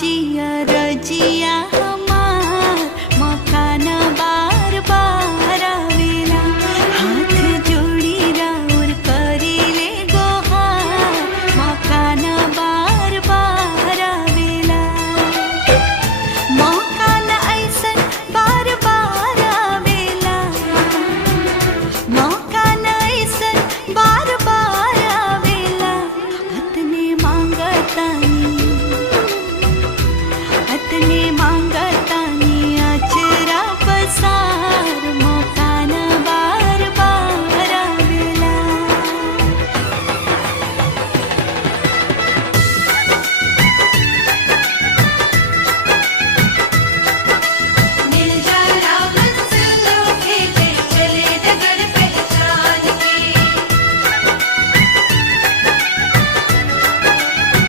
जिया रजिया हमार मकान बार बार आवेला हाथ जोड़ी राउर करीले गोहार मकान बार बार आवेला मकान ऐसन बार बार आवेला मकान ऐसन बार बार आवेला अतने मांगता